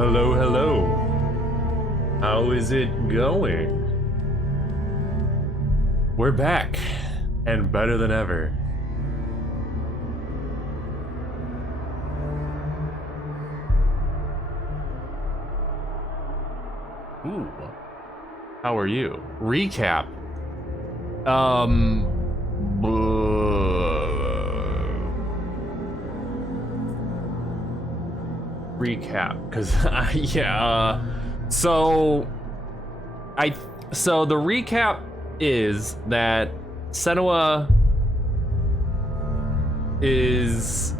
hello, hello. How is it going? We're back, and better than ever. Ooh. How are you? Recap. Recap, because yeah. So the recap is that Senua is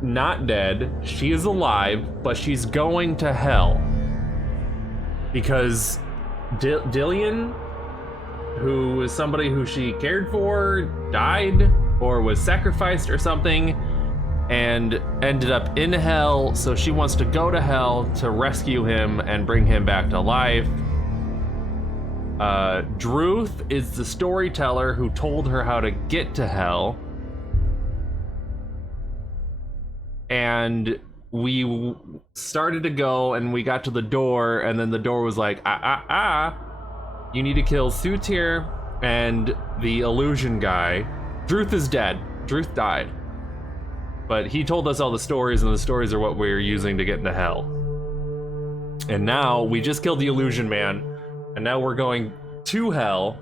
not dead. She is alive, but she's going to hell because Dillion, who was somebody who she cared for, died or was sacrificed or something and ended up in hell, so she wants to go to hell to rescue him and bring him back to life. Druth is the storyteller who told her how to get to hell. And we started to go and we got to the door, and then the door was like, you need to kill Sutir and the illusion guy. Druth is dead. Druth died. But he told us all the stories, and the stories are what we're using to get into hell. And now we just killed the illusion man, and now we're going to hell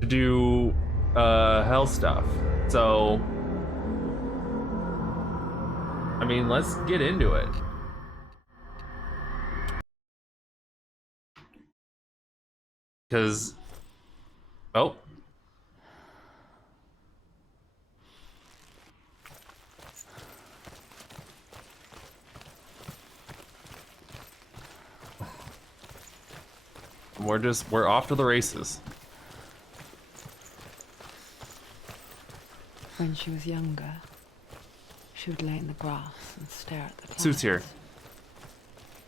to do hell stuff. So, I mean, let's get into it. Because, oh. We're off to the races. When she was younger, she would lay in the grass and stare at the clouds. Sutir.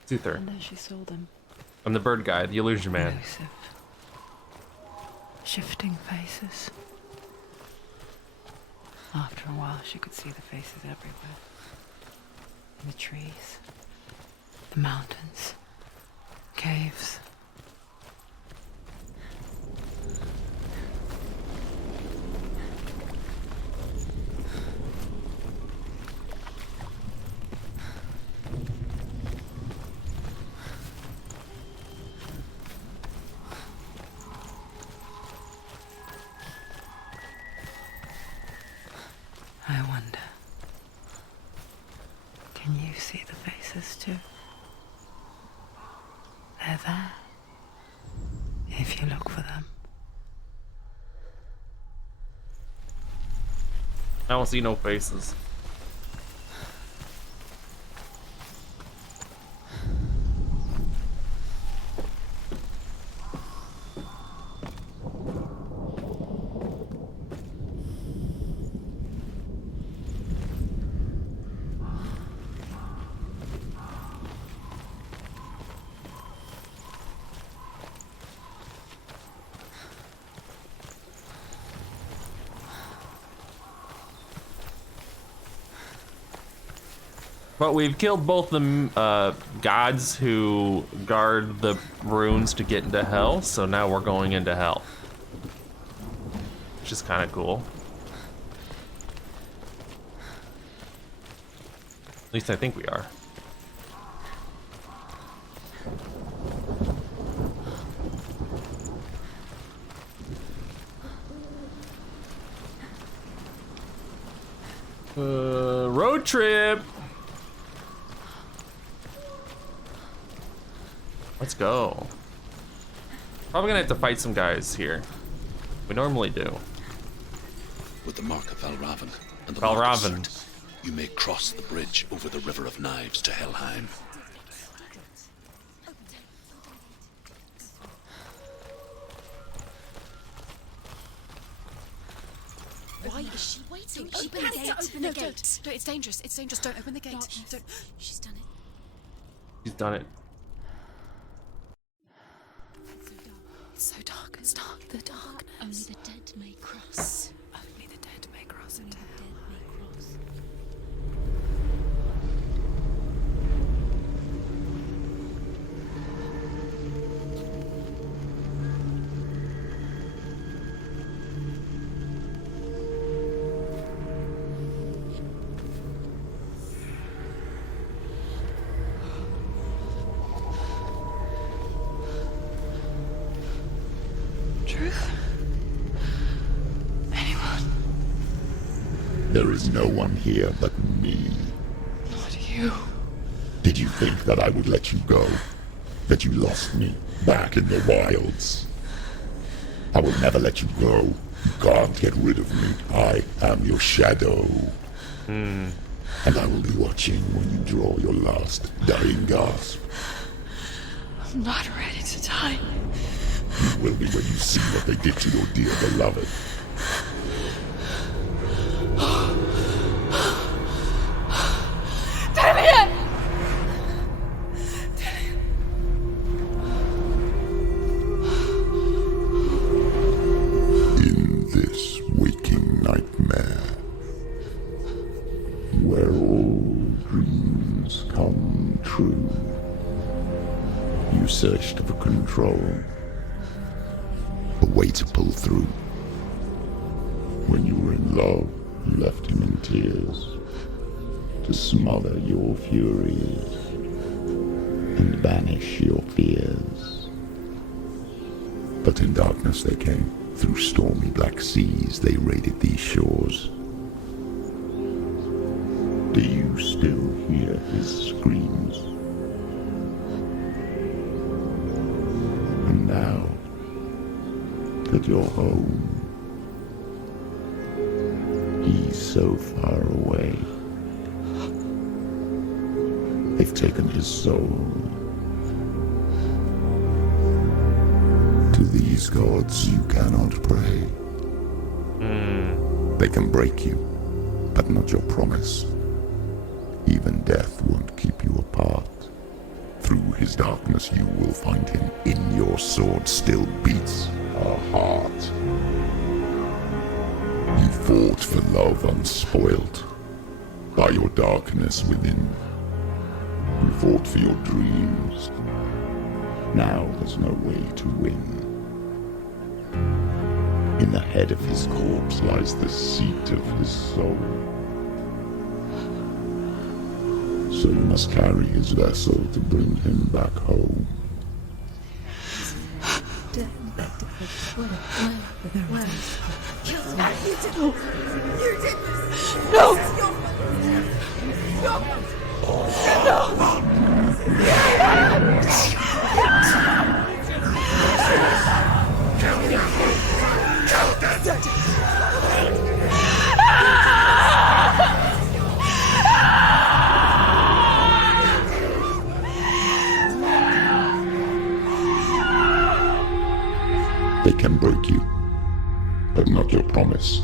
Suther. And then she saw them. I'm the bird guy, the illusion man. Elusive. Shifting faces. After a while, she could see the faces everywhere. In the trees, the mountains, caves. I wonder, can you see the faces too? They're there, if you look for them. I don't see no faces. But we've killed both the gods who guard the runes to get into hell, so now we're going into hell. Which is kind of cool. At least I think we are. Road trip! Let's go. Probably gonna have to fight some guys here. We normally do. With the mark of Valravan and the Valravan. mark of Surt, you may cross the bridge over the River of Knives to Helheim. Why is she waiting? Open the gate. Open the gate. No, it's dangerous. It's dangerous. Don't open the gate. Don't. She's done it. She's done it. It's so dark. It's dark. The darkness. Only the dead may cross. Only the dead may cross into hell. truth? Anyone? There is no one here but me. Not you. Did you think that I would let you go? That you lost me back in the wilds? I will never let you go. You can't get rid of me. I am your shadow. And I will be watching when you draw your last dying gasp. I'm not ready to die. You will be when you see what they did to your dear beloved. Damien! In this waking nightmare, where all dreams come true, you searched for control, a way to pull through. When you were in love, you left him in tears, to smother your furies and banish your fears. But in darkness they came, through stormy black seas they raided these shores. Do you still hear his screams? And now that you're home, he's so far away. They've taken his soul. To these gods you cannot pray. They can break you, but not your promise. Even death won't keep you apart. Through his darkness you will find him. In your sword still beats a heart. You fought for love unspoilt by your darkness within. You fought for your dreams. Now there's no way to win. In the head of his corpse lies the seat of his soul. So you must carry his vessel to bring him back home. They can break you, but not your promise.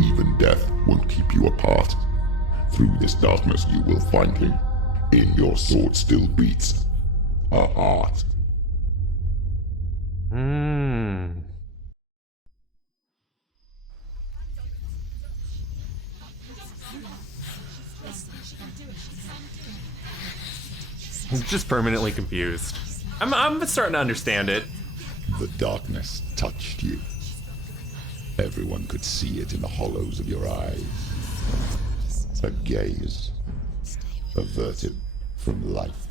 Even death won't keep you apart. Through this darkness you will find him. In your sword still beats a heart. I'm just permanently confused. I'm starting to understand it. The darkness touched you. Everyone could see it in the hollows of your eyes. A gaze averted from life.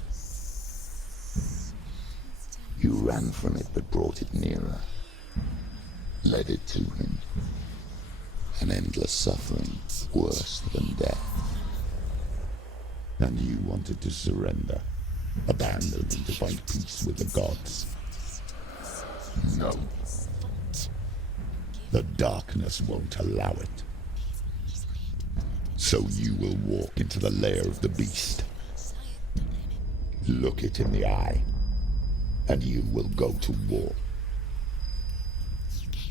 You ran from it but brought it nearer. Led it to him. An endless suffering worse than death. And you wanted to surrender. Abandon and to find peace with the gods. No. The darkness won't allow it. So you will walk into the lair of the beast. Look it in the eye, and you will go to war.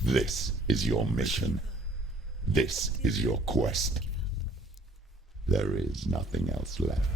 This is your mission. This is your quest. There is nothing else left.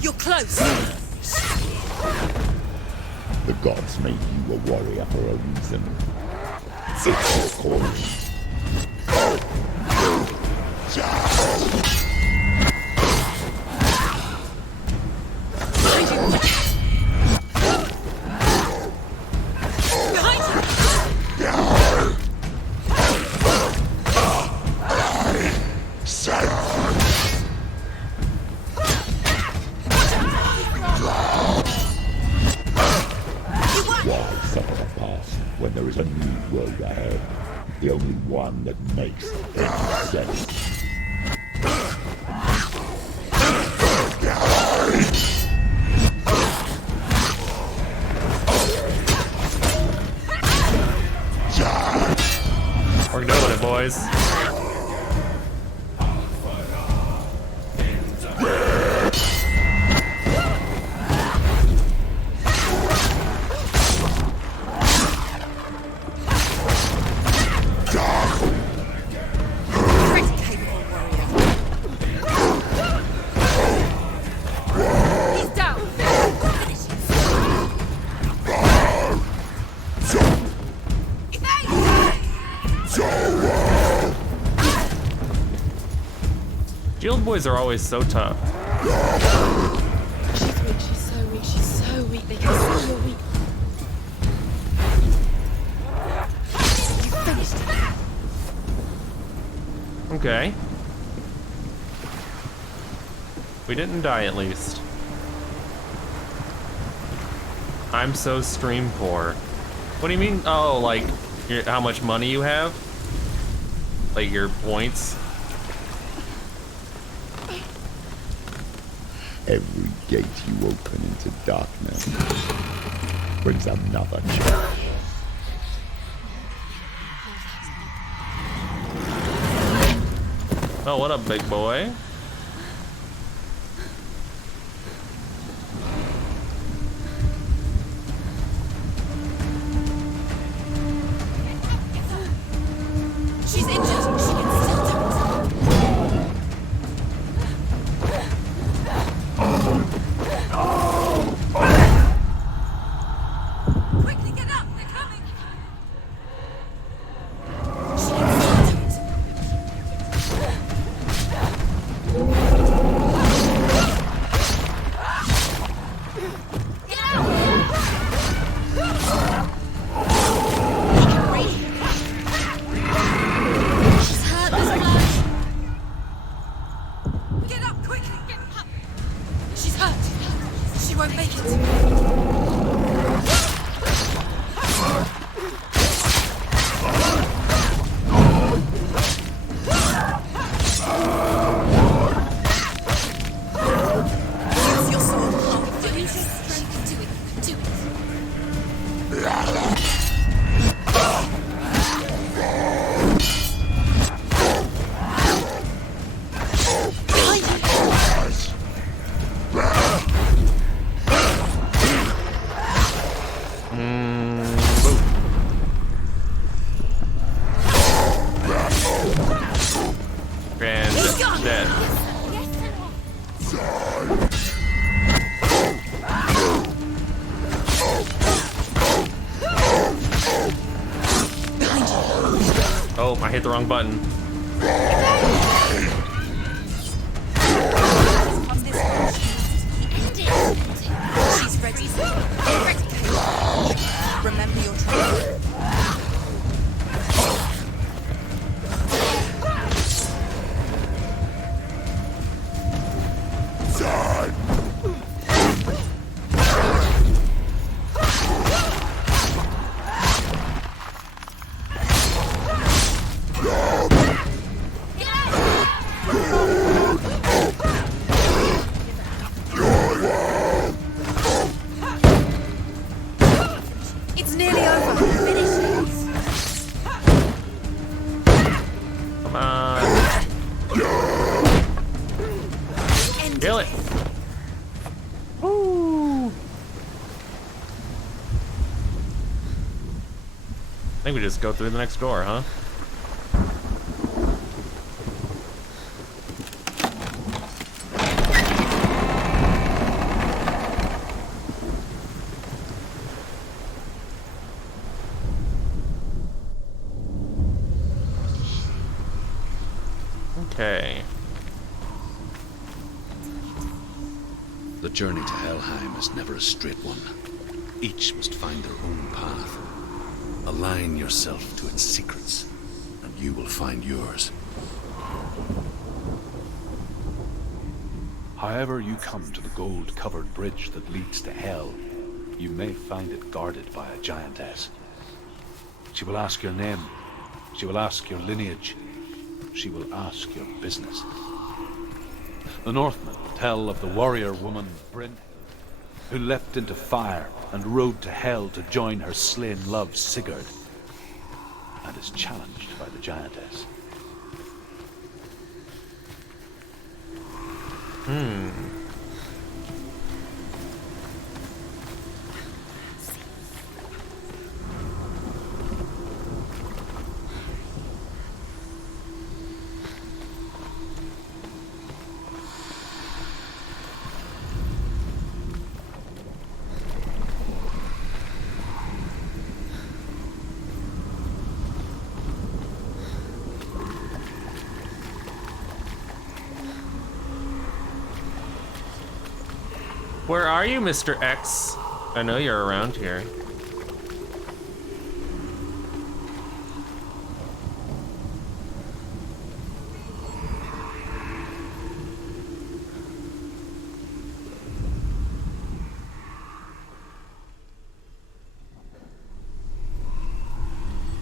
You're close. The gods made you a warrior for a reason. Why suffer the past when there is a new world ahead? The only one that makes any sense. We're doing it, boys. He's down. Shield boys are always so tough. She's weak, she's so weak, she's so weak. They can see you're weak. You finished it. Okay. We didn't die at least. I'm so stream poor. What do you mean? Oh, like how much money you have? Like your points? Every gate you open into darkness brings another challenge. Oh, what up, big boy? She's injured. She can still do it. Quickly get up. They're coming. She can still do it. Get out. He can breathe. She's hurt. There's blood. Get up quickly. Get up. She's hurt. She won't make it. Use your sword. Use your strength. Do it. Do it. Behind you. And dead. Oh, I hit the wrong button. She's ready. Remember your training. It's nearly over. Finish it. Come on. End Kill it. Woo. I think we just go through the next door, huh? Okay. The journey to Helheim is never a straight one. Each must find their own path. Align yourself to its secrets, and you will find yours. However you come to the gold-covered bridge that leads to Hell, you may find it guarded by a giantess. She will ask your name. She will ask your lineage. She will ask your business. The Northmen tell of the warrior woman Brynhild, who leapt into fire and rode to Hell to join her slain love Sigurd, and is challenged by the giantess. Where are you, Mr. X? I know you're around here.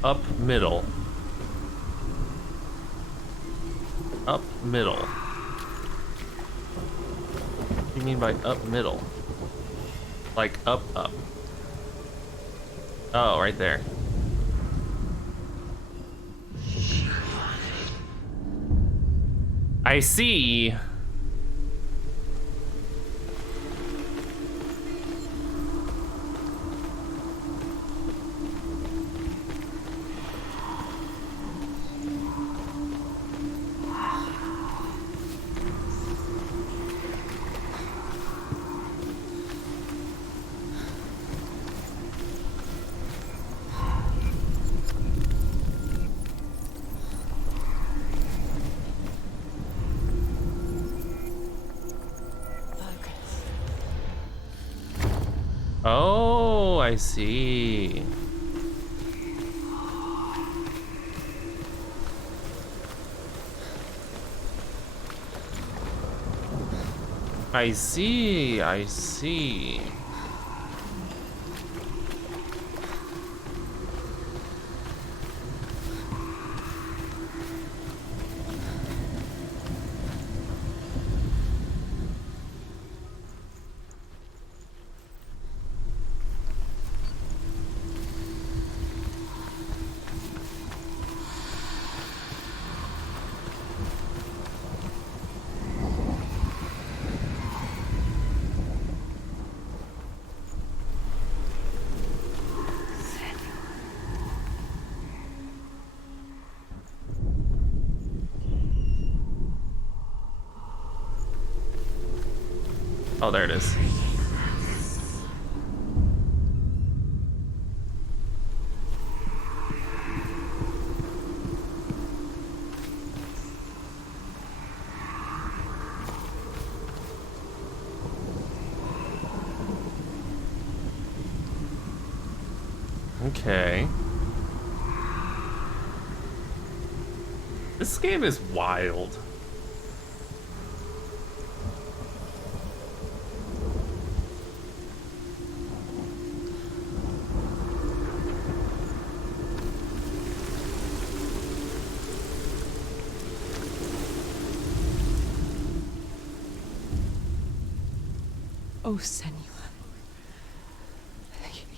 Up middle. Up middle. What do you mean by up middle? Like up. Oh, right there. I see. Oh, I see. I see, I see. Oh, there it is. Okay. This game is wild. Oh, Senua.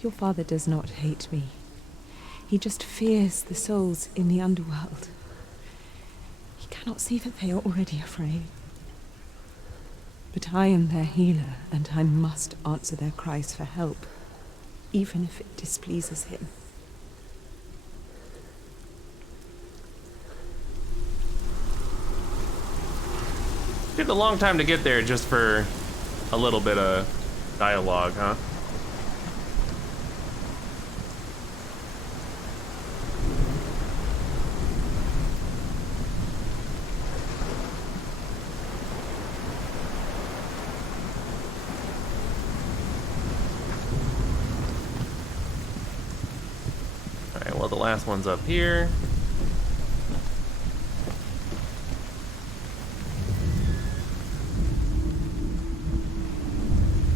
Your father does not hate me. He just fears the souls in the underworld. He cannot see that they are already afraid. But I am their healer, and I must answer their cries for help, even if it displeases him. Took a long time to get there just for a little bit of dialogue, huh? last one's up here.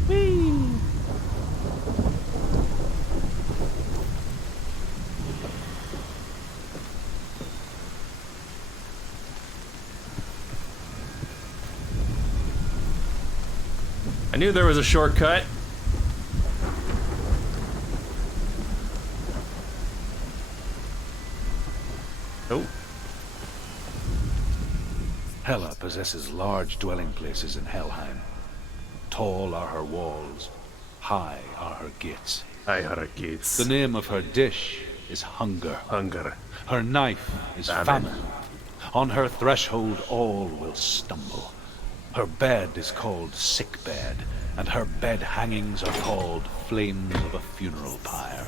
Whee! I knew there was a shortcut. Oh. Hela possesses large dwelling places in Helheim. Tall are her walls, high are her gates. Gates. The name of her dish is hunger. Hunger. Her knife is famine. On her threshold all will stumble. Her bed is called sick bed, and her bed hangings are called flames of a funeral pyre.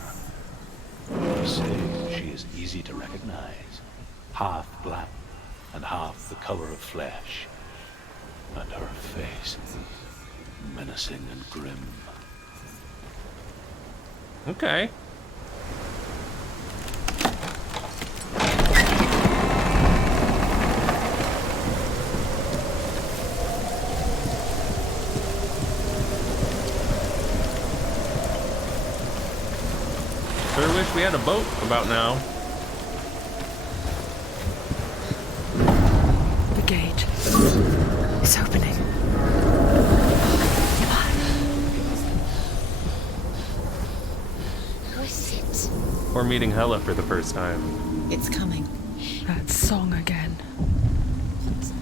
They say she is easy to recognize, half black and half the color of flesh, and her face menacing and grim. Okay. Sure wish we had a boat about now. The gate is opening. What's it? We're meeting Hela for the first time. It's coming. That song again. Is it?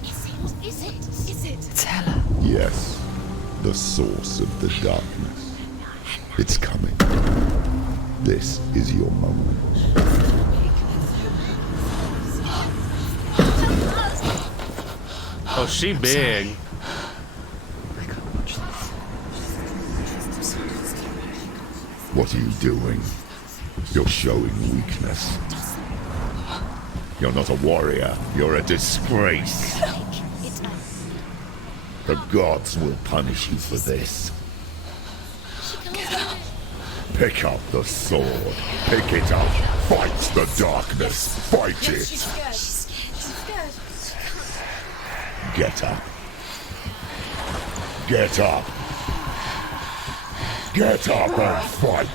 Is it? Is it? It's Hela. Yes, the source of the darkness. It's coming. This is your moment. Oh, she big. I can't watch this. What are you doing? You're showing weakness. You're not a warrior. You're a disgrace. The gods will punish you for this. Pick up the sword. Pick it up. Fight the darkness. Fight it. She's scared. She's scared. Get up. Get up. Get up and fight.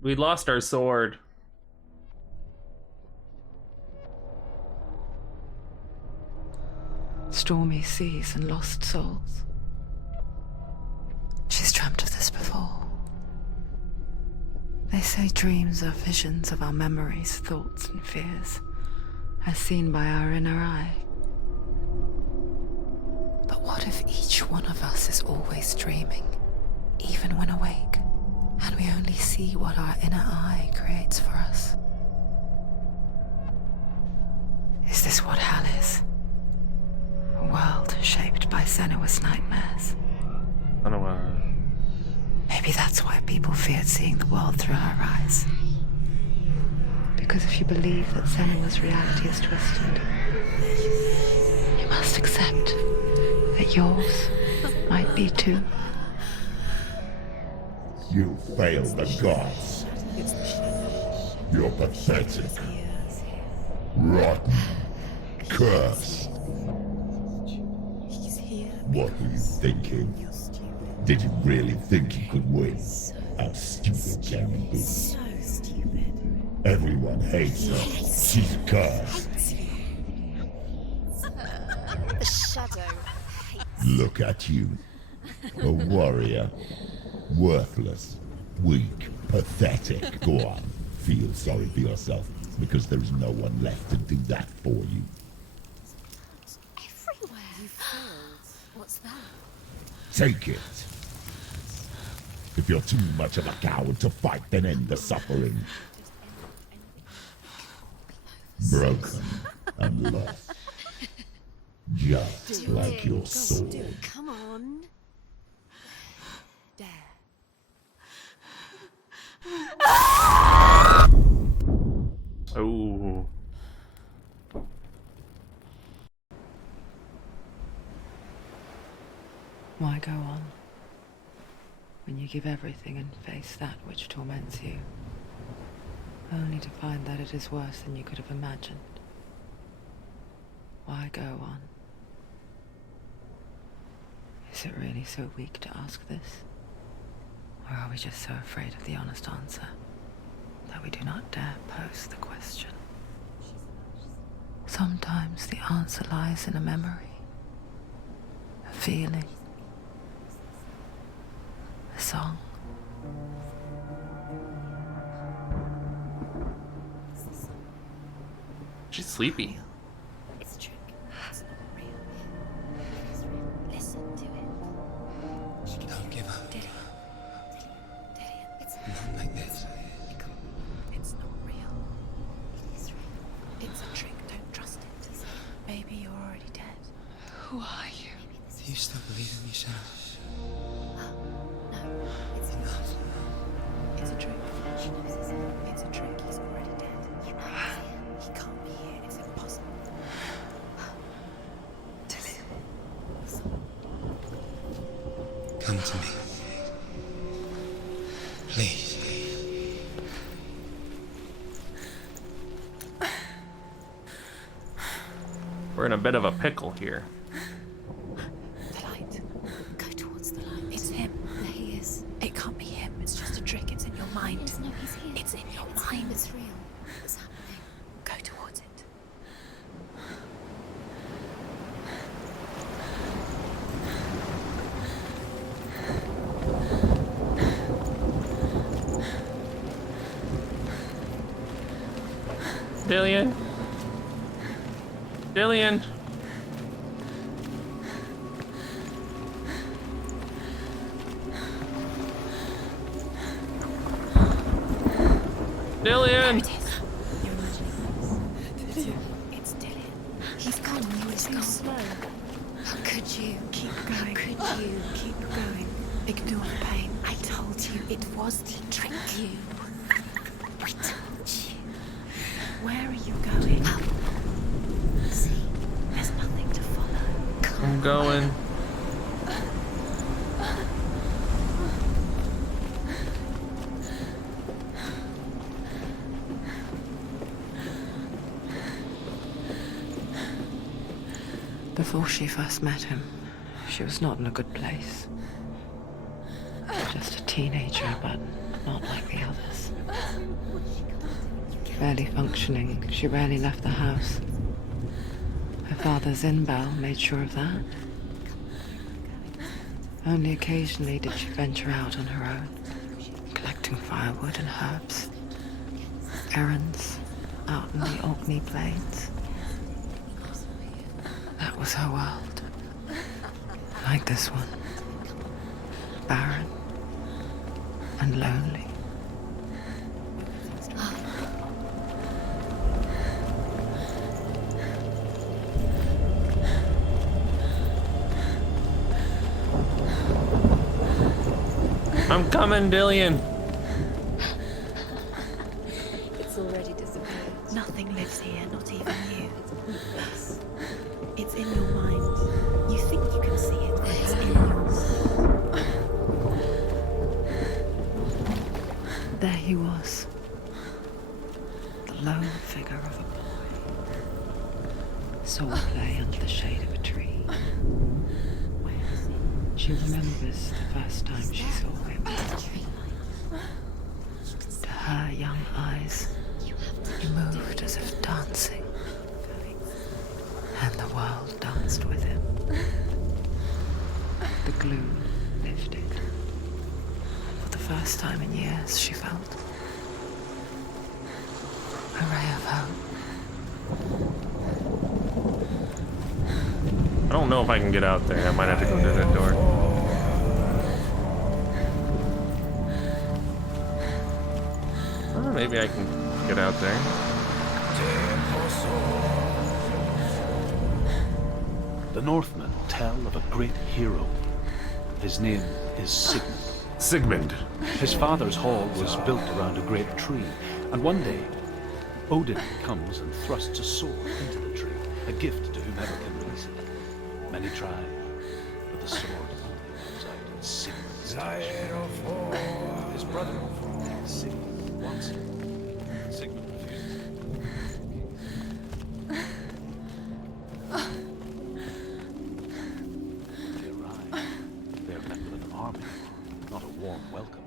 We lost our sword. Stormy seas and lost souls. She's dreamt of this before. They say dreams are visions of our memories, thoughts, and fears, as seen by our inner eye. But what if each one of us is always dreaming, even when awake, and we only see what our inner eye creates for us? Is this what hell is? A world shaped by Senua's nightmares. I don't know. Maybe that's why people feared seeing the world through her eyes. Because if you believe that Senua's reality is twisted, you must accept that yours might be too. You failed the gods. You're pathetic. Rotten. Cursed. What were you thinking? Did you really think you could win? How stupid can you be? So stupid. Everyone hates her. She's cursed. The shadow. Look at you. A warrior. Worthless. Weak. Pathetic. Go on. Feel sorry for yourself, because there is no one left to do that for you. Everywhere. You failed. What's that? Take it. If you're too much of a coward to fight, then end the suffering. Broken and lost. Just like your sword. Come on. Dare. Oh. Why go on when you give everything and face that which torments you, only to find that it is worse than you could have imagined? Why go on? Is it really so weak to ask this? Or are we just so afraid of the honest answer that we do not dare pose the question? Sometimes the answer lies in a memory, a feeling, a song. She's sleepy. It's a trick. It's not real. It is real. Listen to it. She can Don't give up. Dillian. It's Not like this. It's not real. It is real. It's a trick. Don't trust it. Maybe you're already dead. Who are you? Do you still believe in yourself? No, it's not. It's a trick. She knows it's a trick. He's already dead. You know he can't be here. It's impossible. Come to me. Please. We're in a bit of a pickle here. The light. Go towards the light. It's him. There he is. It can't be him. It's just a trick. It's in your mind. No, he's here. It's in your mind. It's real. What's happening? Go towards it. Dillian. Dillian. Dillian. It is. You're imagining this. It's Dillian. He's gone. You were too slow. How could you? Keep going. How could you? Keep going. Ignore the pain. I told you it was to trick you. I told you. Where are you going? See, there's nothing to follow. Come I'm going. Before she first met him, she was not in a good place. Just a teenager, but not like the others. Barely functioning, she rarely left the house. Her father's in-bell made sure of that. Only occasionally did she venture out on her own, collecting firewood and herbs. Errands out in the Orkney Plains. That was her world. Like this one. Barren and lonely. I'm coming, Dillian. It's already disappeared. Nothing lives here, not even you. It's in your mind. You think you can see it, but it's in your mind. There he was. The lone figure of a boy. Saw her play under the shade of a tree. She remembers the first time she saw him. To her young eyes, he moved as if dancing. And the world danced with him. The gloom lifted. For the first time in years, she felt a ray of hope. I don't know if I can get out there. I might have to go to that door. Oh, maybe I can get out there. The Northmen tell of a great hero. His name is Sigmund. Sigmund. His father's hall was built around a great tree, and one day, Odin comes and thrusts a sword into the tree, a gift to whomever can release it. Many try, But the sword only comes out in Sigmund's his brother, Sigmund, wants it. Sigmund refuses. They arrive. They are met with an army, not a warm welcome.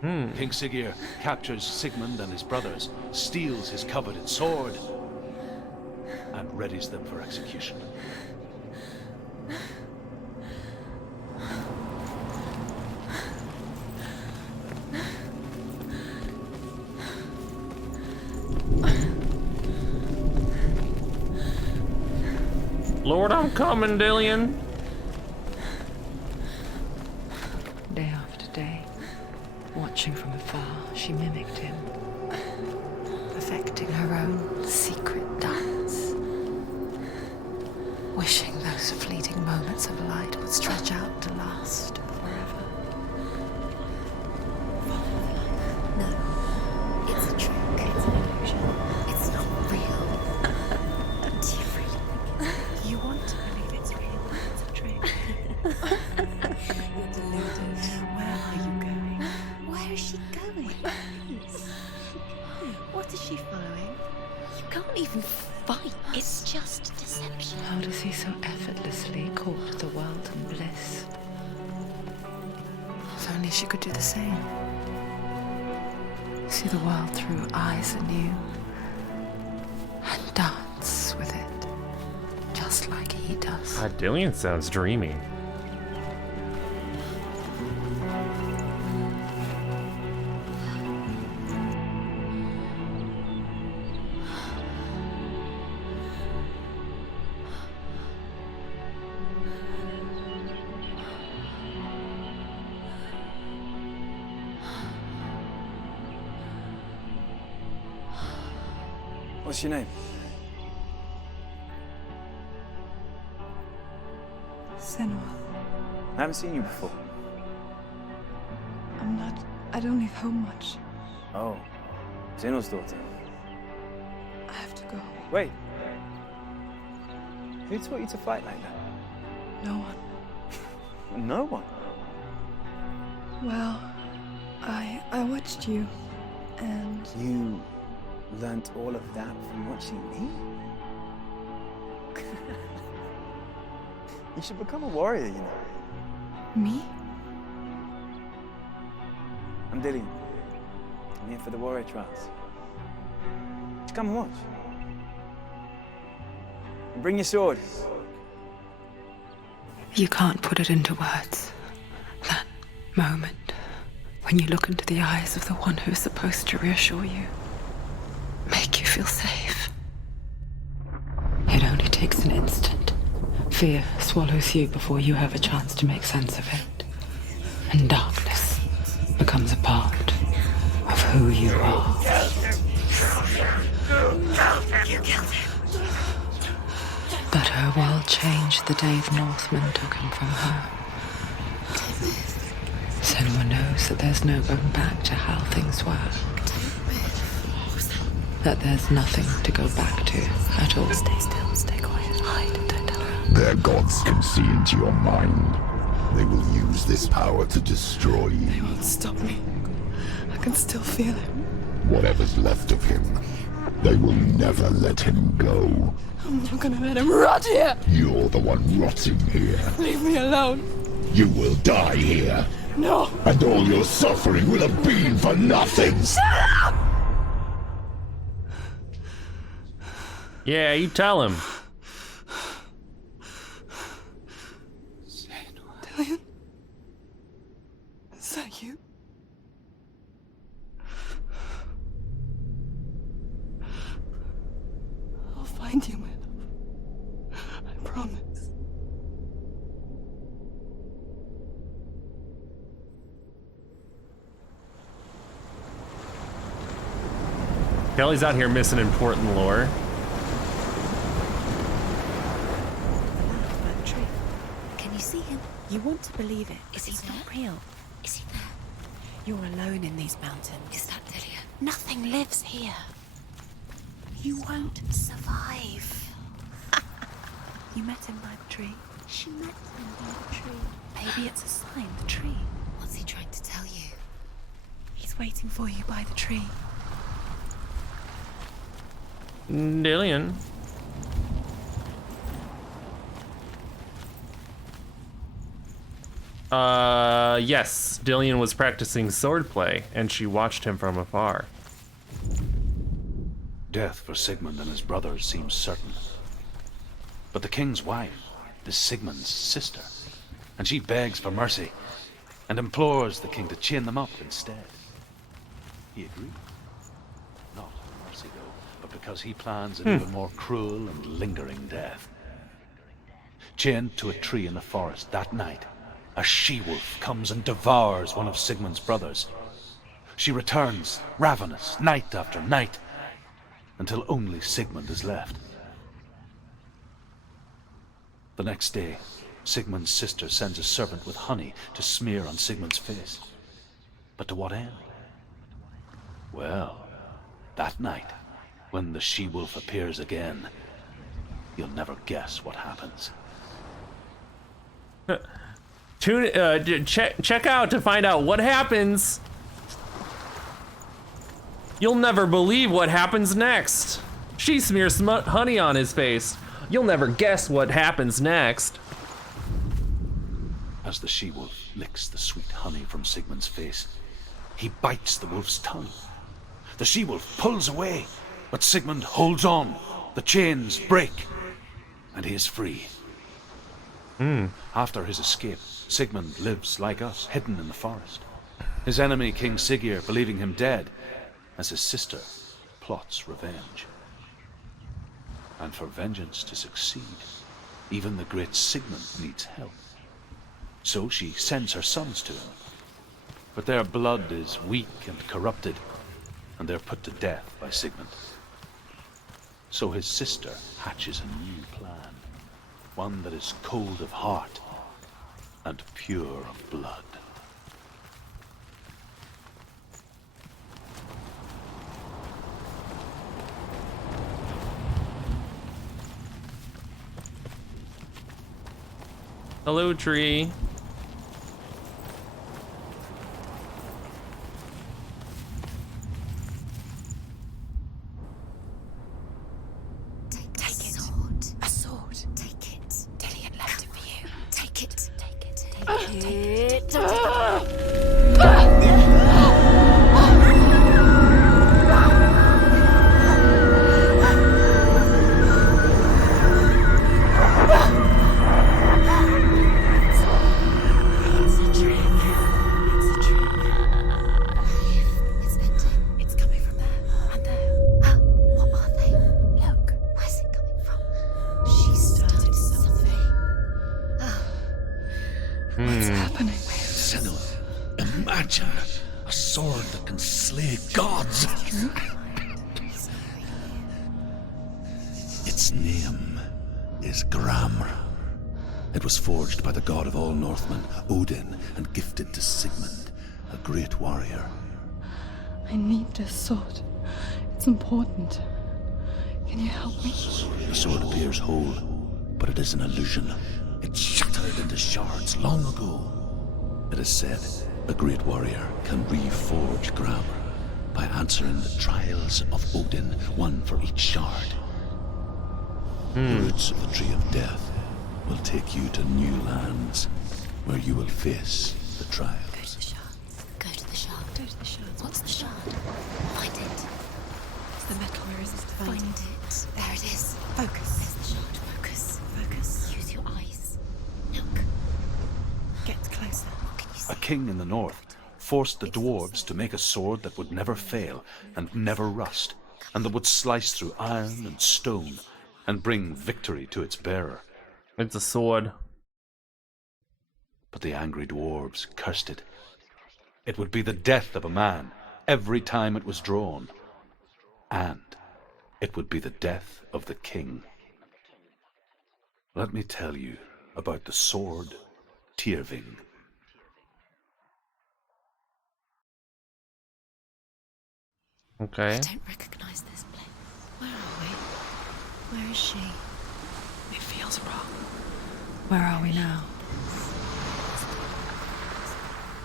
King Siggeir captures Sigmund and his brothers, steals his coveted sword, and readies them for execution. Lord, I'm coming, Dillion. Day after day, watching from afar, she mimicked him, perfecting her own secret dance, wishing those fleeting moments of light would stretch out to last forever. No, it's a trick. It's an illusion. It's not real. Do you really? You want to believe it's real? It's a trick. You're deluded. Where are you going? Where is she going? What is she following? You can't even fight. It's just deception. How does he so effortlessly court the world and bliss? If only she could do the same. See the world through eyes anew and dance with it, just like he does. God, Dillion sounds dreamy. What's your name? Senua. I haven't seen you before. I don't leave home much. Oh, Zenua's daughter. I have to go. Wait. Who taught you to fight like that? No one. No one. Well, I watched you, and You learnt all of that from watching me? You should become a warrior, you know. me? I'm Dillion. I'm here for the warrior trials. Just come and watch. And bring your sword. You can't put it into words. That moment when you look into the eyes of the one who's supposed to reassure you, make you feel safe. It only takes an instant. Fear swallows you before you have a chance to make sense of it. And darkness becomes a part of who you are. You killed him. But her world changed the day the Northmen took him from her. Senua knows that there's no going back to how things were. That there's nothing to go back to at all. Stay still, stay quiet, hide, don't tell her. Their gods can see into your mind. They will use this power to destroy you. They won't stop me. I can still feel him. Whatever's left of him, they will never let him go. I'm not gonna let him rot here. You're the one rotting here. Leave me alone. You will die here. No. And all your suffering will have been for nothing. Yeah, you tell him. Dillion? Is that you? I'll find you, my love. I promise. Kelly's out here missing important lore. Can you see him? You want to believe it. Is he not real? Is he there? You're alone in these mountains. Is that Dillion? Nothing lives here. You won't survive. You met him by the tree. She met him by the tree. Maybe it's a sign, the tree. What's he trying to tell you? He's waiting for you by the tree. Dillion. Yes, Dillion was practicing swordplay, and she watched him from afar. Death for Sigmund and his brothers seems certain. But the king's wife is Sigmund's sister, and she begs for mercy and implores the king to chain them up instead. He agrees. Not for mercy, though, but because he plans an even more cruel and lingering death. Chained to a tree in the forest that night, a she-wolf comes and devours one of Sigmund's brothers. She returns, ravenous, night after night, until only Sigmund is left. The next day, Sigmund's sister sends a servant with honey to smear on Sigmund's face. But to what end? Well, that night, when the she-wolf appears again, you'll never guess what happens. Check out to find out what happens. You'll never believe what happens next. She smears honey on his face. You'll never guess what happens next. As the she-wolf licks the sweet honey from Sigmund's face, he bites the wolf's tongue. The she-wolf pulls away, but Sigmund holds on. The chains break, and he is free. After his escape, Sigmund lives like us, hidden in the forest. His enemy, King Siggeir, believing him dead, as his sister plots revenge. And for vengeance to succeed, even the great Sigmund needs help. So she sends her sons to him. But their blood is weak and corrupted, and they're put to death by Sigmund. So his sister hatches a new plan, one that is cold of heart and pure of blood. Hello, tree. Take it. Sword. A sword. Take it. Dillion left it for you. Take it. Take it. Take it. Senua, imagine a sword that can slay gods. Its name is Gramr. It was forged by the god of all Northmen, Odin, and gifted to Sigmund, a great warrior. I need this sword. It's important. Can you help me? The sword appears whole, but it is an illusion. It shattered into shards long ago. It is said a great warrior can reforge Gramr by answering the trials of Odin, one for each shard. The roots of the Tree of Death will take you to new lands where you will face the trials. Go to the shard. Go to the shard. Go to the shard. What's the shard? Find it. It's the metal. Where is it to find Find it. There it is. Focus. There's the shard. Focus. Focus. Use your eyes. Look. Get closer. What can you see? A king in the north forced the dwarves to make a sword that would never fail and never rust, and that would slice through iron and stone and bring victory to its bearer. It's a sword. But the angry dwarves cursed it. It would be the death of a man every time it was drawn. And it would be the death of the king. Let me tell you about the sword Tyrving. Okay. I don't recognize this place. Where are we? Where is she? It feels wrong. Where are we now?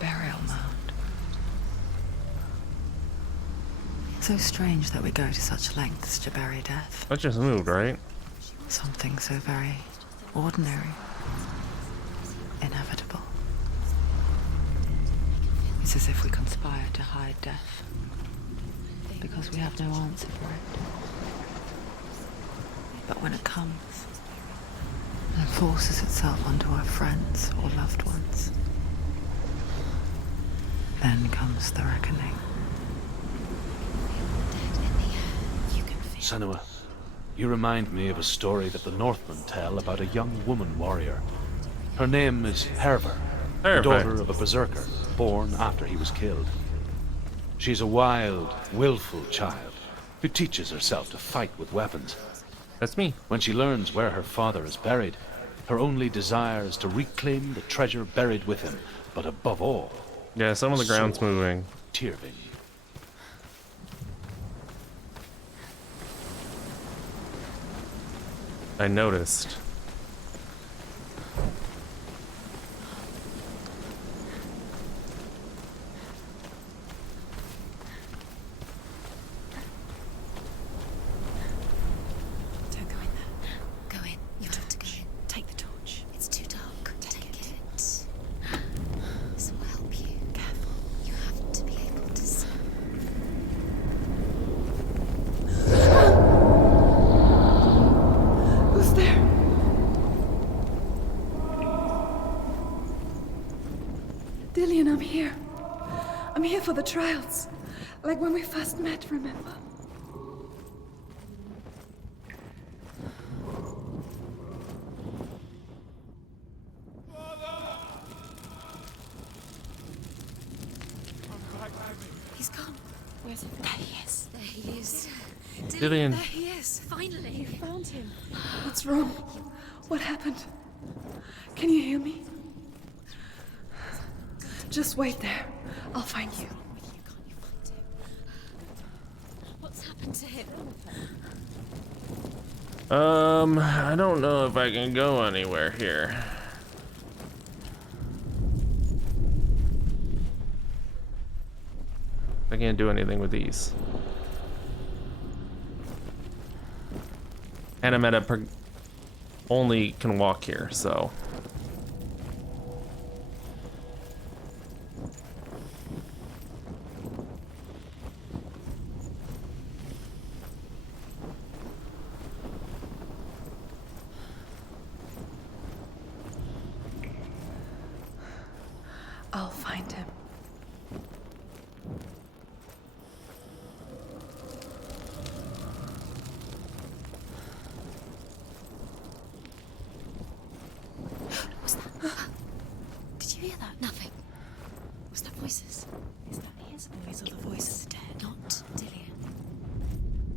Burial mound. So strange that we go to such lengths to bury death. That just moved, right? Something so very ordinary, inevitable. It's as if we conspire to hide death, because we have no answer for it. But when it comes, and forces itself onto our friends or loved ones, then comes the reckoning. Senua, you remind me of a story that the Northmen tell about a young woman warrior. Her name is Herver, the daughter of a berserker, born after he was killed. She's a wild, willful child who teaches herself to fight with weapons. That's me. When she learns where her father is buried, her only desire is to reclaim the treasure buried with him, but above all... Yeah, some of the ground's moving. Tyrving. I noticed. Don't go in there. Go in. You have to go in. Take the torch. It's too dark. Take it. This will help you. Careful. You have to be able to see. Who's there? Dillian, I'm here. I'm here for the trials. Like when we first met, remember? He's gone. Where's he? There he is. There he is. Dillian. There he is. Finally. You found him. What's wrong? What happened? Can you hear me? Just wait there. I'll find you. What's happened to him? I don't know if I can go anywhere here. I can't do anything with these. And I'm at a only can walk here, so. I'll find him. What's that? Did you hear that? Nothing. Was that voices? Is that his voice or the voice of the dead? Not Dillian.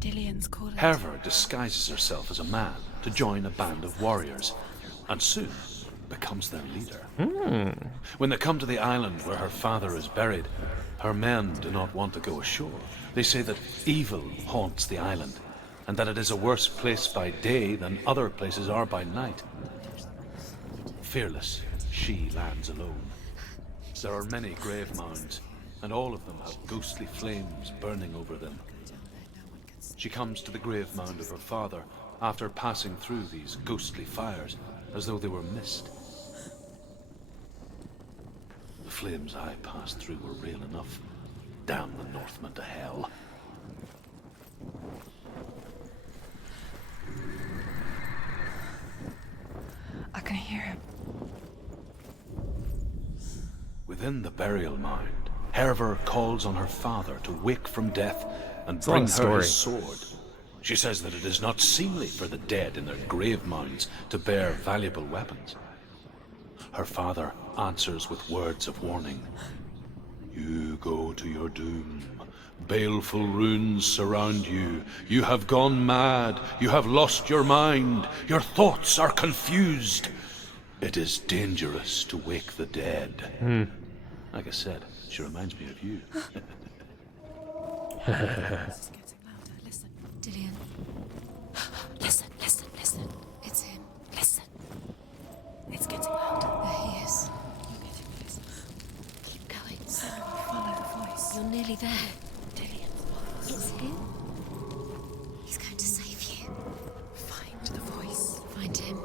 Dillian's calling. Herver disguises herself as a man to join a band of warriors, and soon becomes their leader. When they come to the island where her father is buried, her men do not want to go ashore. They say that evil haunts the island, and that it is a worse place by day than other places are by night. Fearless, she lands alone. There are many grave mounds, and all of them have ghostly flames burning over them. She comes to the grave mound of her father after passing through these ghostly fires, as though they were mist. The flames I passed through were real enough. Damn the Northmen to hell. I can hear him. Within the burial mound, Herver calls on her father to wake from death and a long bring her story. his sword. She says that it is not seemly for the dead in their grave mounds to bear valuable weapons. Her father answers with words of warning. You go to your doom. Baleful runes surround you. You have gone mad. You have lost your mind. Your thoughts are confused. It is dangerous to wake the dead. Like I said, she reminds me of you. It's getting louder. Listen. Dillian. Listen, listen, listen. It's him. Listen. It's really there. Dillian's voice. It's him. He's going to save you. Find the voice. Find him.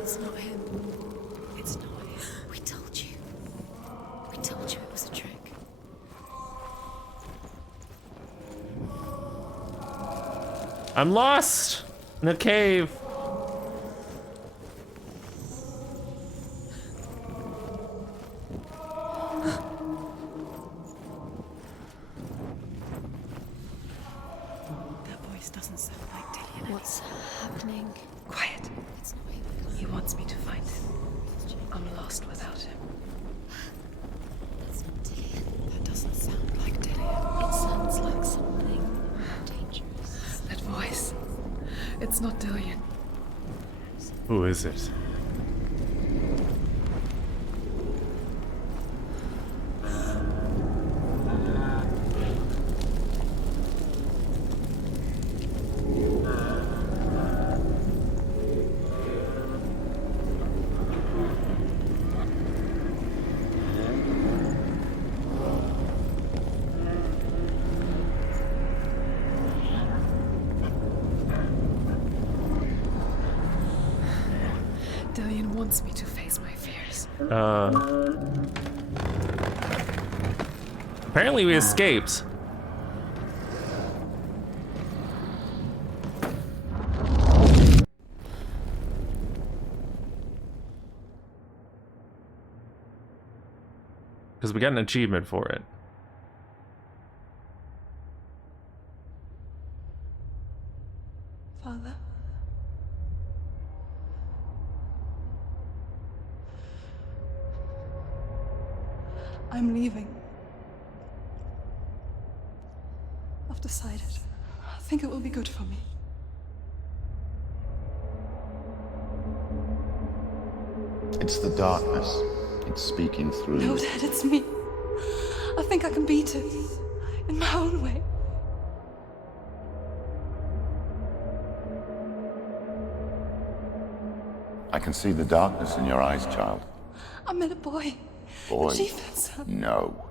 It's not him. It's not him. We told you. We told you it was a trick. I'm lost in a cave. That voice doesn't sound like Dillian. What's happening? Quiet. It's not him. He wants me to find him. I'm lost without him. It's not Dillian. That doesn't sound like Dillian. It sounds like something dangerous. That voice. It's not Dillian. Who is it? Dillian wants me to face my fears. Apparently we escaped. Because we got an achievement for it. Father? I'm leaving. I've decided. I think it will be good for me. It's the darkness. It's speaking through No, you. Dad, it's me. I think I can beat it. In my own way. I can see the darkness in your eyes, child. I met a boy. Boy. The chief and son. No.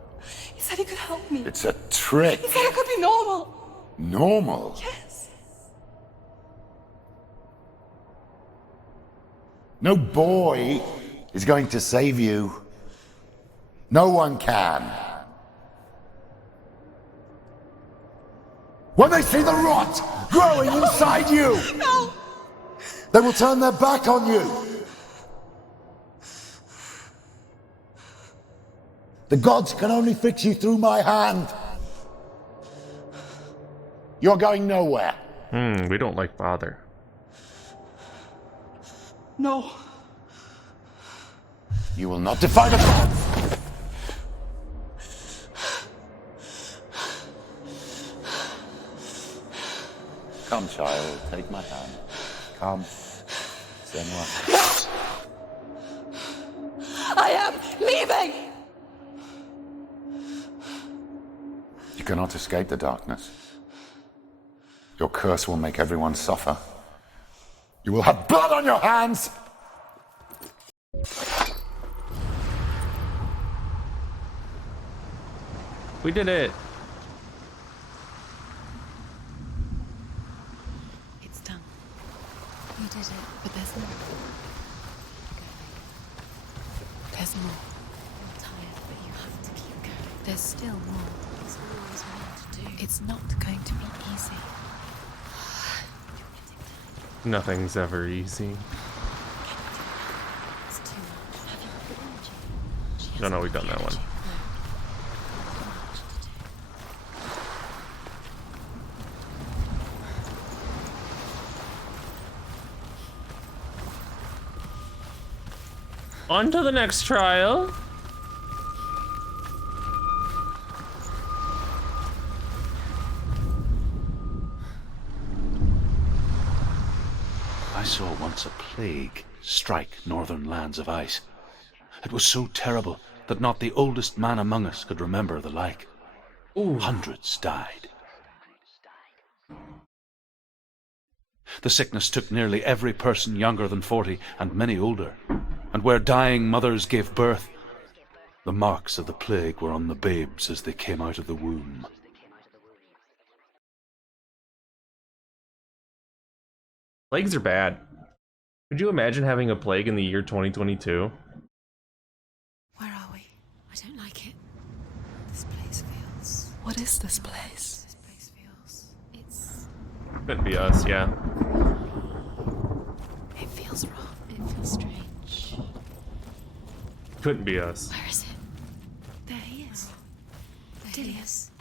He said he could help me. It's a trick. He said I could be normal. Normal. Yes. No boy is going to save you. No one can. When they see the rot growing inside you, No! they will turn their back on you. The gods can only fix you through my hand. You're going nowhere. We don't like father. No. You will not defy the gods. Come, child, take my hand. Come. Senua. I am leaving! You cannot escape the darkness. Your curse will make everyone suffer. You will have blood on your hands! We did it. It's done. You did it, but there's more. There's more. I'm tired, but you have to keep going. There's still more. There's always more to do. It's not going to be easy. Nothing's ever easy. It's too much. Have you got the energy? No, we've done that one. On to the next trial. I saw once a plague strike northern lands of ice. It was so terrible that not the oldest man among us could remember the like. Hundreds died. The sickness took nearly every person younger than 40, and many older. And where dying mothers gave birth, the marks of the plague were on the babes as they came out of the womb. Plagues are bad. Could you imagine having a plague in the year 2022? Where are we? I don't like it. This place feels... What is this place? This place feels... It's... Couldn't be us, yeah. It feels wrong. It feels strange. Couldn't be us. Where is it? There he is. There he is.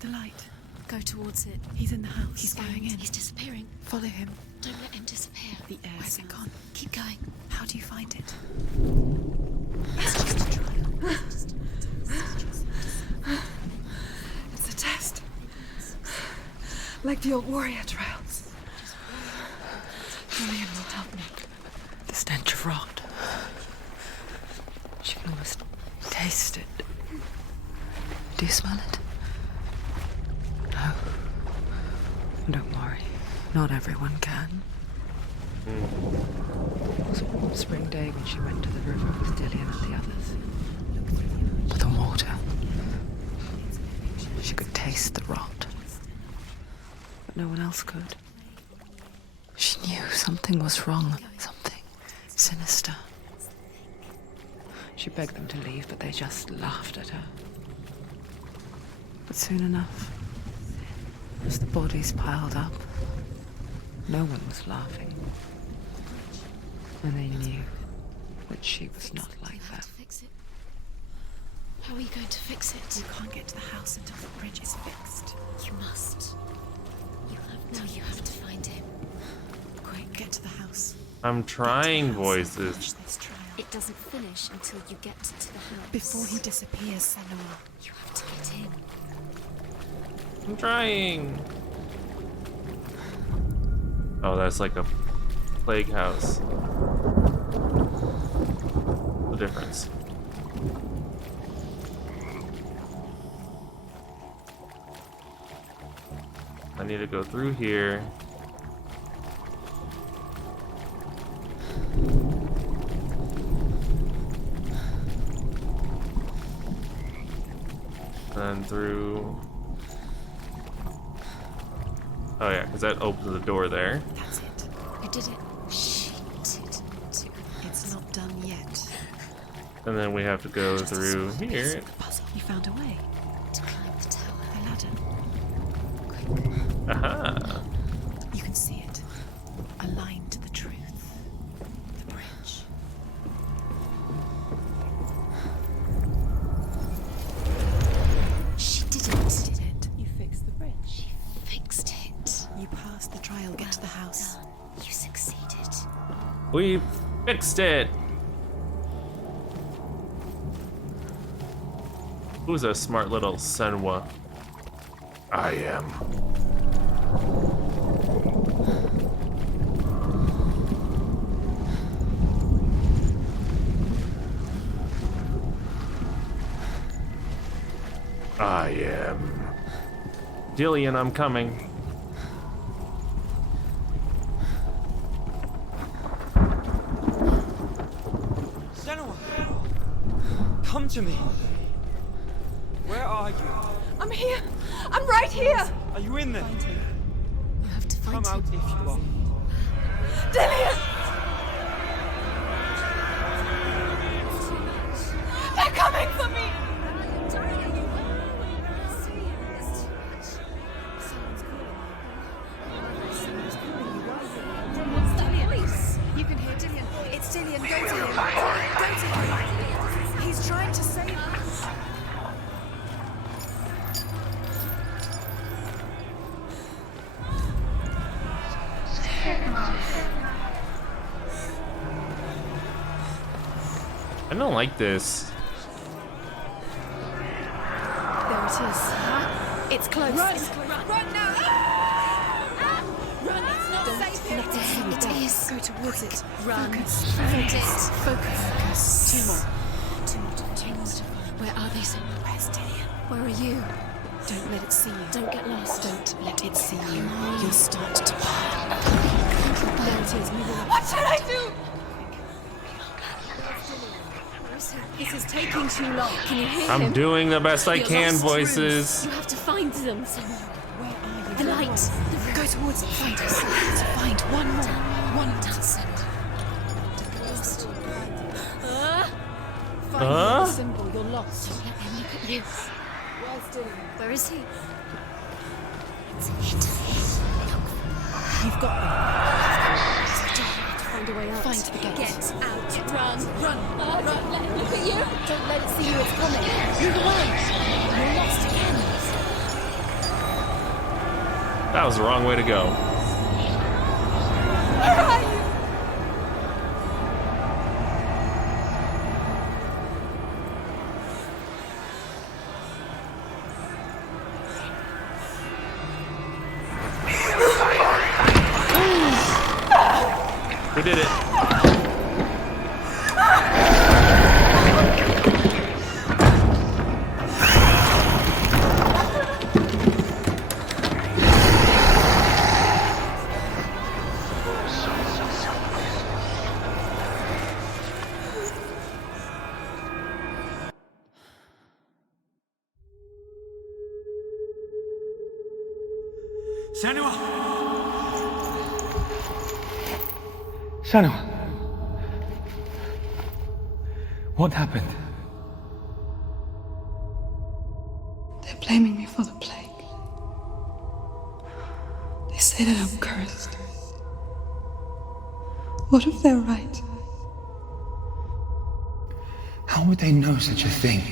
The light. Go towards it. He's in the house. He's going in. He's disappearing. Follow him. Don't let him disappear. The air. Where's it gone? Keep going. How do you find it? It's just a trial. It's a test. Like the old warrior trials. Julian will help me. The stench of rot. She can almost taste it. Do you smell it? No. Don't worry. Not everyone can. It was a warm spring day when she went to the river with Dillian and the others. But the water. She could taste the rot. But no one else could. She knew something was wrong. Something sinister. She begged them to leave, but they just laughed at her. But soon enough, as the bodies piled up, no one was laughing. And they knew that she was not like that. Fix it. How are you going to fix it? You can't get to the house until the bridge is fixed. You must. You have to find him. Quick, get to the house. I'm trying Finish voices. this trial. It doesn't finish until you get to the house. Before he disappears, Senua. You have to get in. I'm trying. Oh, that's like a plague house. The difference. I need to go through here. And through... Oh yeah, because that opens the door there. That's it. I did it. She did it. It's not done yet. And then we have to go through here. The puzzle. You found a way. To climb the tower. The ladder. Aha! You can see it. Aligned to the truth. The bridge. She did it. Did it. You fixed the bridge. She fixed it. You passed the trial. Get to the house. Done. You succeeded. We fixed it! Who's a smart little Senua? I am. I am. Dillian, I'm coming. Senua! Come to me! Where are you? I'm here! I'm right here! Are you in there? You have to find Come out him. if you are. Dillian! They're coming for me! You can hear Dillian. It's Dillian. Go to him. Go to him. He's trying to save us. I don't like this. There it is. It's close. Run! Run now! Run! It's not safe. Let it see. It is. Go towards it. Run. Focus. Find it. Focus. Two more. Two more to find. Where are they, Senua? Where's Dillian? Where are you? Don't let it see you. Don't get lost. Don't let it see you. Come on. You'll start to burn. What should I do? This is taking too long. Can you hear him? I'm doing the best I Your can, lost voices. rooms. You have to find them somewhere. Where are you? The light. Go towards it. Find us. Find one more. One dozen. Lost. Find the symbol. You're lost. Don't let him look at you. Where is he? It's hidden. You've got them. Find a way out. Find the gate. Get out. Run. Run. Don't let him look at you. Don't let it see you. It's coming. Move away. You're lost again. That was the wrong way to go. Where are you? We did it. Senua! Senua! What happened? They're blaming me for the plague. They say that I'm cursed. What if they're right? How would they know such a thing?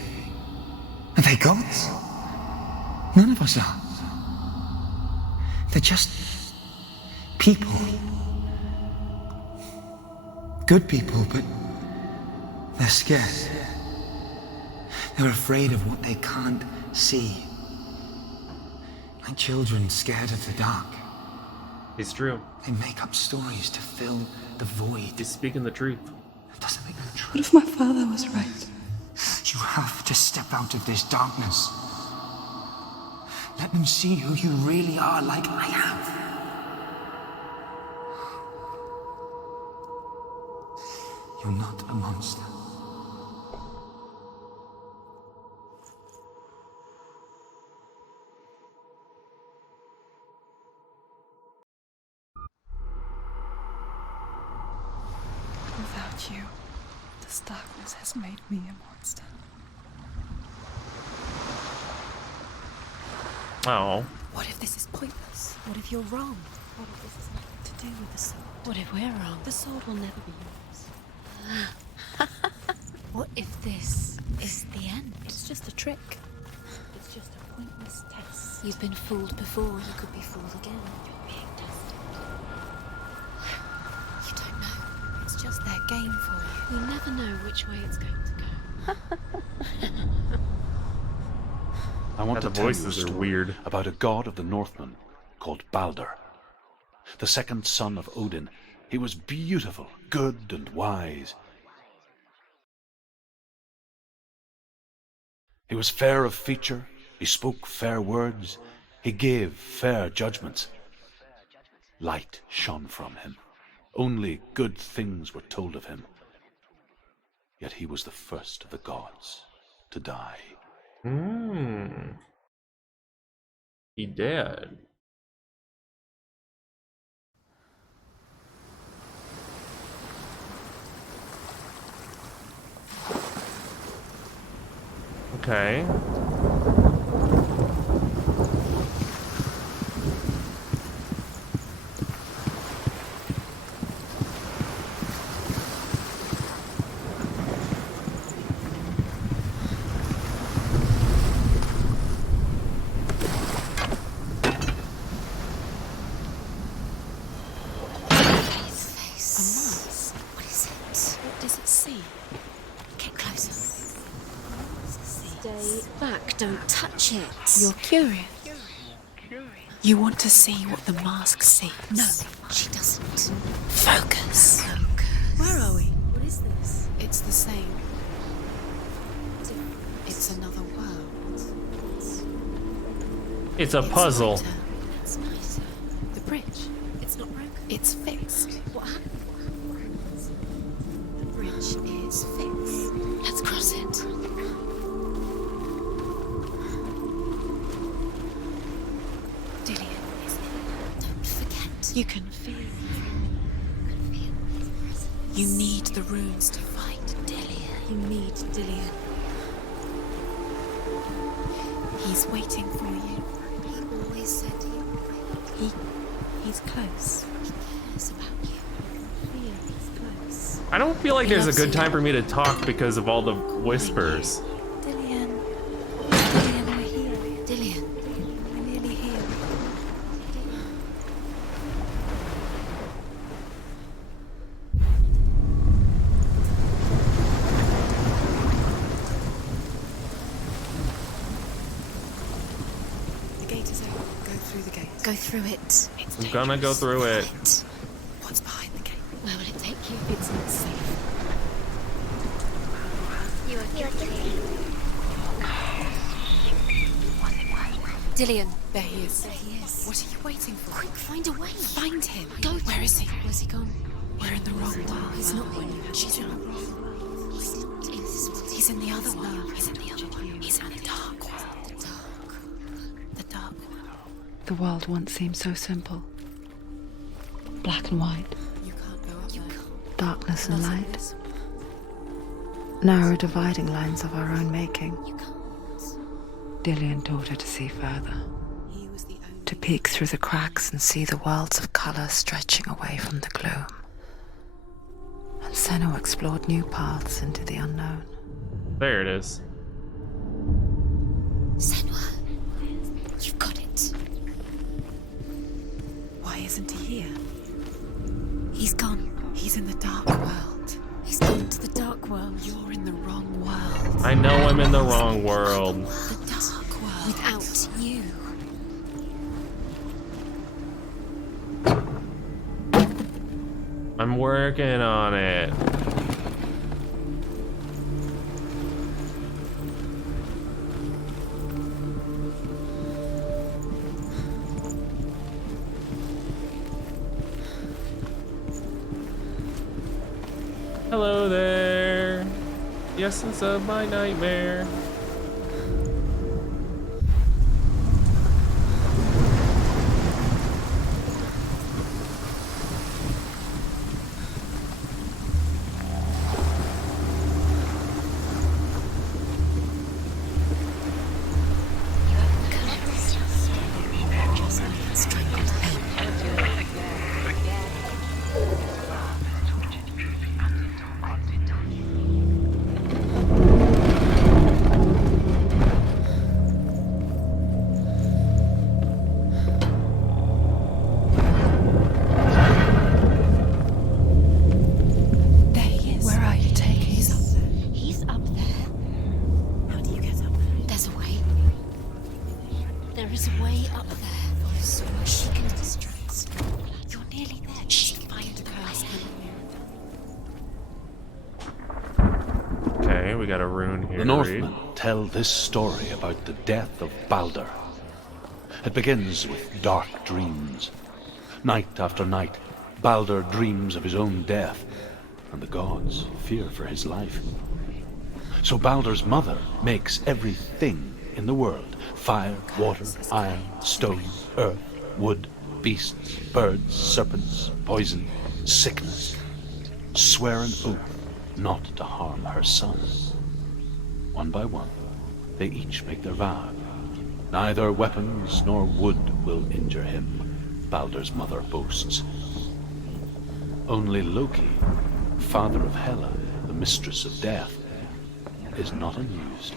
Are they gods? None of us are. They're just people. Good people, but they're scared. They're afraid of what they can't see. Like children scared of the dark. It's true. They make up stories to fill the void. He's speaking the truth. That doesn't make them true. What if my father was right? You have to step out of this darkness. Let them see who you really are, like I have. You're not a monster. Without you, this darkness has made me a monster. Oh. What if this is pointless? What if you're wrong? What if this has nothing to do with the sword? What if we're wrong? The sword will never be yours. What if this is the end? It's just a trick. It's just a pointless test. You've been fooled before. You could be fooled again. You're being tested. You don't know. It's just their game for you. You never know which way it's going to go. I want The to tell you a voices are story weird. about a god of the Northmen called Balder. The second son of Odin. He was beautiful, good and wise. He was fair of feature, he spoke fair words, he gave fair judgments. Light shone from him. Only good things were told of him. Yet he was the first of the gods to die. He did. Okay. Don't touch it. You're curious. You want to see what the mask sees? No, she doesn't. Focus. Where are we? What is this? It's the same. It's another world. It's a puzzle. It's nicer. The bridge. It's not broken. It's fixed. What happened? The bridge is fixed. Let's cross it. Dillian, don't forget. You can feel. You need the runes to fight Dillian. You need Dillian. He's waiting for you. He always said he's close. He cares about you. He's close. I don't feel like there's a good time for me to talk because of all the whispers. Dillian. Dillian, we're here. Dillian, we're nearly here. The gate is open. Go through the gate. Go through it. I'm gonna go through it. What's behind the gate? Where will it take you? It's not safe. You are Dillian. There he is. There he is. What are you waiting for? Quick, find a way. Find him. Go. Where is he? Where's he gone? We're in the wrong world. He's not in you. She's in the wrong world. He's not in this world. He's in the other world. He's in the other world. He's in the dark world. The dark world. The world once seemed so simple. Black and white. You can't go up there. Darkness and light. Narrow dividing lines of our own making. You can't. Dillian taught her to see further. He was the only. To peek through the cracks and see the worlds of colour stretching away from the gloom. And Senua explored new paths into the unknown. There it is. Senua, you've got it. Why isn't he here? He's gone. He's in the dark world. He's gone to the dark world. You're in the wrong world. I know I'm in the wrong world. The dark world. Without you. I'm working on it. Hello there. The essence of my nightmare. We got a rune here. The Northmen tell this story about the death of Baldur. It begins with dark dreams. Night after night, Baldur dreams of his own death, and the gods fear for his life. So Baldur's mother makes everything in the world: fire, water, iron, stone, earth, wood, beasts, birds, serpents, poison, sickness. Swear an oath not to harm her son. One by one, they each make their vow. Neither weapons nor wood will injure him, Baldur's mother boasts. Only Loki, father of Hela, the mistress of death, is not amused.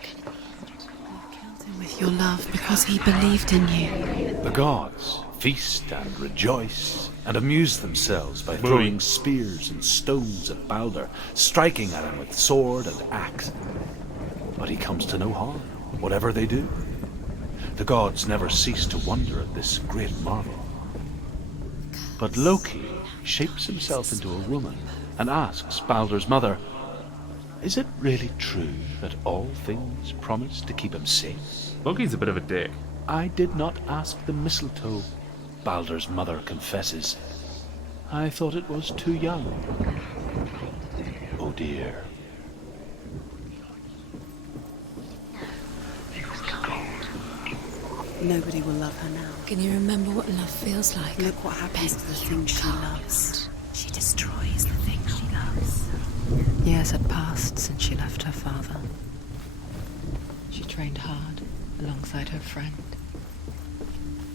Killed him with your love because he believed in you. The gods feast and rejoice and amuse themselves by throwing spears and stones at Baldur, striking at him with sword and axe. But he comes to no harm, whatever they do. The gods never cease to wonder at this great marvel. But Loki shapes himself into a woman and asks Baldur's mother, is it really true that all things promise to keep him safe? Loki's a bit of a dick. I did not ask the mistletoe, Baldur's mother confesses. I thought it was too young. Oh dear. Nobody will love her now. Can you remember what love feels like? Look what happens to the things she loves. She destroys the things she loves. Years had passed since she left her father. She trained hard alongside her friend,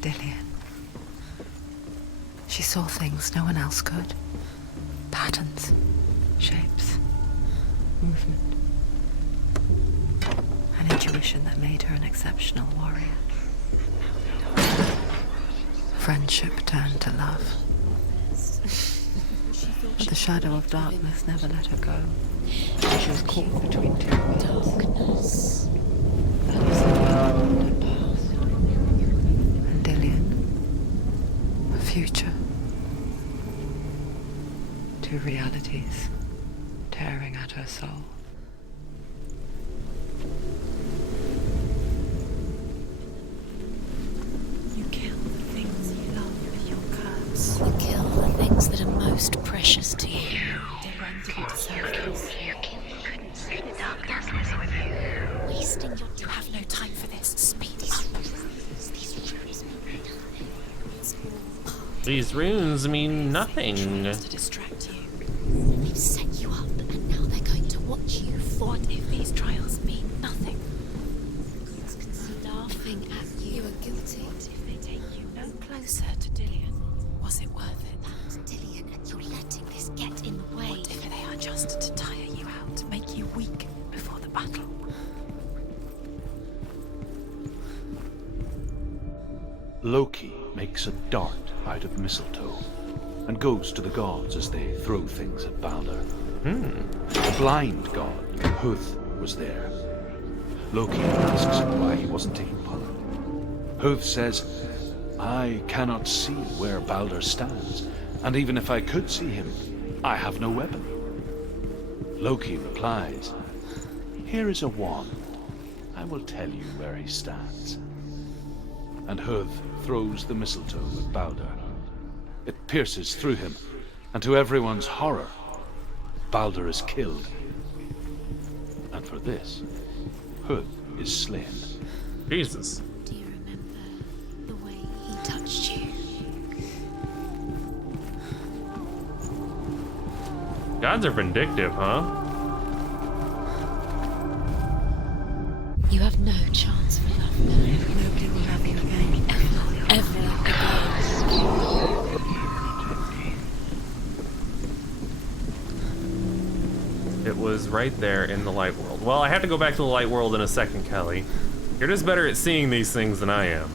Dillian. She saw things no one else could. Patterns, shapes, movement. An intuition that made her an exceptional warrior. Friendship turned to love. But the shadow of darkness never let her go. She was caught between two worlds. That was the world and past. And Dillian, a future. Two realities tearing at her soul. You kill the things you love with your curse. You kill the things that are most precious to you. They run to deserve. You couldn't see the darkness with you. Wasting your... You have no time for this. Speed up. These runes mean nothing. To distract you. They've set you up, and now they're going to watch you. What if these trials mean nothing? Laughing at you. You are guilty. If they take you no closer to Dillian, was it worth it? That's Dillian, and you're letting this get in the way. What if they are just to tire you out, to make you weak before the battle? Loki makes a dart out of mistletoe and goes to the gods as they throw things at Baldur. The blind god, Huth, was there. Loki asks him why he wasn't taking part. Huth says, I cannot see where Baldur stands, and even if I could see him, I have no weapon. Loki replies, here is a wand. I will tell you where he stands. And Huth throws the mistletoe at Baldur. It pierces through him, and to everyone's horror, Baldur is killed. And for this, Huth is slain. Jesus. Do you remember the way he touched you? Gods are vindictive, huh? You have no chance for love now. Nobody will have you again. Ever again. It was right there in the light world. Well, I have to go back to the light world in a second, Kelly. You're just better at seeing these things than I am.